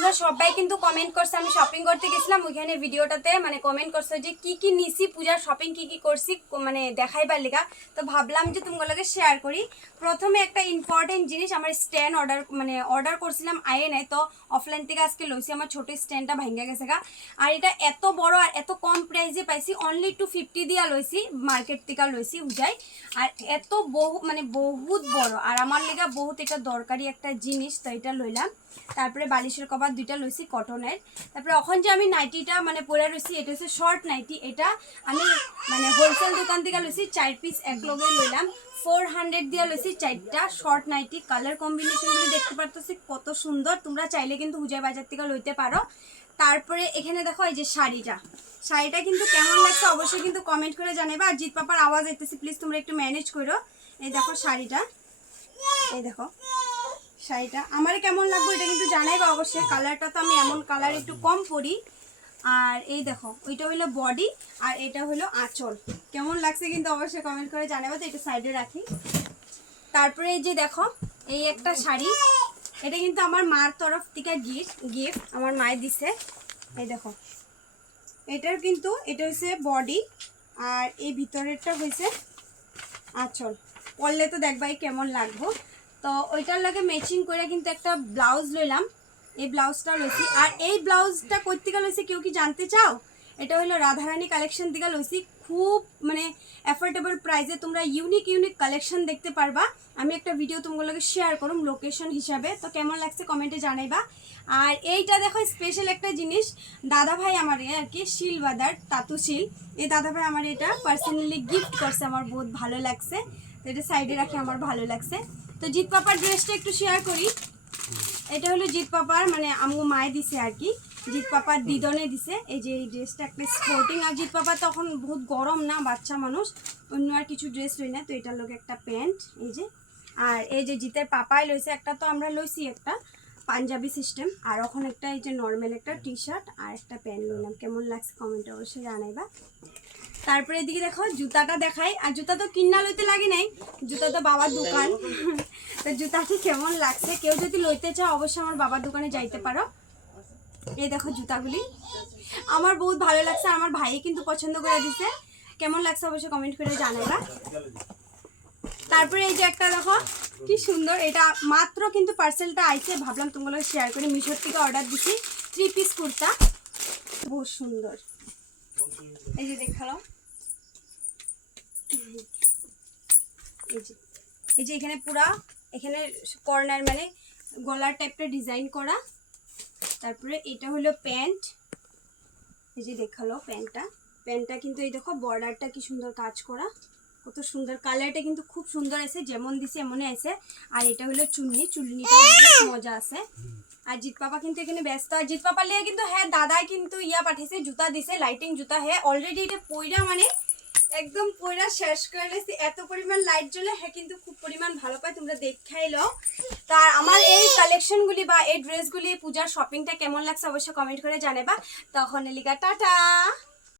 তোমরা সবাই কিন্তু কমেন্ট করছো, আমি শপিং করতে গেছিলাম ওইখানে ভিডিওটাতে মানে কমেন্ট করছো যে কি নিছি পূজার শপিং কি করছি মানে দেখাইবার লেগা। তো ভাবলাম যে তোমাগুলোকে শেয়ার করি। প্রথমে একটা ইম্পর্টেন্ট জিনিস, আমার স্ট্যান্ড অর্ডার করছিলাম আয়ে নাই, তো অফলাইন থেকে আজকে লইছি। আমার ছোট স্ট্যান্ডটা ভাঙ্গা গেছে গা। আর এটা এত বড় আর এত কম প্রাইসে পাইছি, অনলি 250 দিয়া লইছি, মার্কেট থেকে লইছি উজাই। আর এত বহুত বড়, আর আমার লেগা বহুত এটা দরকারি একটা জিনিস, তো এটা লইলাম। তারপরে বালিশের কভার দুইটা লইছি কটনের। তারপরে এখন যে আমি নাইটিটা মানে পরে রয়েছি, এটা হচ্ছে শর্ট নাইটি। এটা আমি মানে হোলসেল দোকান থেকে লইছি, 4 পিস এক লগে লইলাম। 400 দিয়ে লইছি 4টা শর্ট নাইটি। কালার কম্বিনেশনগুলি দেখতে পারতেছি কত সুন্দর, তোমরা চাইলে কিন্তু হুজাই বাজার থেকে লইতে পারো। তারপরে এখানে দেখো এই যে শাড়িটা কিন্তু কেমন লাগছে অবশ্যই কিন্তু কমেন্ট করে জানাবে। আর জিৎ পাপার আওয়াজ আইতেছে, প্লিজ তোমরা একটু ম্যানেজ করো। এই দেখো শাড়িটা, এই দেখো শাড়িটা আমার কেমন লাগবে এটা কিন্তু জানাইবা অবশ্যই। কালারটা তো আমি এমন কালার একটু কম পরি। আর এই দেখো ওইটা হলো বডি আর এটা হলো আঁচল, কেমন লাগছে কিন্তু অবশ্যই কমেন্ট করে জানাবে। তো এটা সাইডে রাখি। তারপরে এই যে দেখো এই একটা শাড়ি, এটা কিন্তু আমার মার তরফ থেকে গিফট আমার মায়ে দিছে। এই দেখো এটার কিন্তু এটা হচ্ছে বডি আর এই ভিতরেরটা হয়েছে আঁচল। পরলে তো দেখবাই কেমন লাগবো। তো ওইটার লাগে ম্যাচিং করে কিন্তু একটা ব্লাউজ লইলাম, এই ব্লাউজটা লইছি। আর এই ব্লাউজটা কই থেকে লইছি কেউ কি জানতে চাও? এটা হলো রাধারানী কালেকশন থেকে লইছি। খুব মানে অ্যাফোর্ডেবল প্রাইসে তোমরা ইউনিক কালেকশন দেখতে পারবা। আমি একটা ভিডিও তোমাগুলোকে শেয়ার করুম লোকেশন হিসাবে, তো কেমন লাগছে কমেন্টে জানাইবা। আর এইটা দেখো স্পেশাল একটা জিনিস, দাদা ভাই আমার আর কি শিল বাদার তাতু শিল, এই দাদা ভাই আমার এটা পার্সোনালি গিফট করছে, আমার বহুত ভালো লাগছে। তো এটা সাইডে রাখি, আমার ভালো লাগছে। তো জিৎ পাপার ড্রেসটা একটু শেয়ার করি। এটা হলো জিৎ পাপার মানে আমগো মায়ে দিছে আর কি, জিৎ পাপার দিদনে দিছে। এই যে এই ড্রেসটা একটা স্পোর্টিং, আর জিৎ পাপা তখন বহুত গরম না, বাচ্চা মানুষ, অন্য আর কিছু ড্রেস লই না। তো এটার লোক একটা প্যান্ট এই যে। আর এই যে জিতের পাপাই লইছে একটা, তো আমরা লইছি একটা পাঞ্জাবি সিস্টেম। আর ওখানে একটা এই যে নর্মাল একটা টি শার্ট আর একটা প্যান্ট লইলাম। কেমন লাগছে কমেন্টে অবশ্যই জানাইবা। তারপরে এদিকে দেখো জুতাটা দেখাই। আর জুতা তো কিনা লইতে লাগে নাই, জুতা তো বাবার দোকান। তো জুতাটি কেমন লাগছে কেউ যদি লইতে চাও অবশ্যই আমার বাবার দোকানে যাইতে পারো। এই দেখো জুতাগুলি আমার বহুত ভালো লাগছে, আমার ভাই কিন্তু পছন্দ করে দিছে। কেমন লাগছে অবশ্যই কমেন্ট করে জানাবা। তারপরে এই যে একটা দেখো কি সুন্দর, এটা মাত্র কিন্তু পার্সেলটা আইছে, ভাবলাম তোমাগুলো শেয়ার করি। মিশোর থেকে অর্ডার দিছি 3 পিস কুর্তা, বহুত সুন্দর। এই যে দেখালো, এই যে এখানে পুরা এখানে কর্নার মানে গলার টাইপটা ডিজাইন করা। তারপরে এটা হলো প্যান্ট, এই যে দেখালো প্যান্টটা কিন্তু এই দেখো বর্ডারটা কি সুন্দর কাজ করা, কত সুন্দর। কালারটা কিন্তু খুব সুন্দর আছে, যেমন দিছে এমনই আছে। আর এটা হলো চুন্নিটা বহুত মজা আছে। আর জিৎ পাপা কিন্তু এখানে ব্যস্ত। আর জিৎ পাপা লিয়ে কিন্তু হ্যাঁ দাদাই কিন্তু ইয়া পাঠিয়েছে, জুতা দিছে, লাইটিং জুতা। হ্যাঁ অলরেডি এটা পইরা মানে একদম পয়রা শেষ করে লেছি, এত পরিমাণ লাইট জ্বলে। হ্যাঁ কিন্তু খুব পরিমাণ ভালো পায়, তোমরা দেখাই লো। তার আমার এই কালেকশনগুলি বা এই ড্রেসগুলি পূজার শপিংটা কেমন লাগছে অবশ্যই কমেন্ট করে জানাবা। তখন এলিকা টাটা।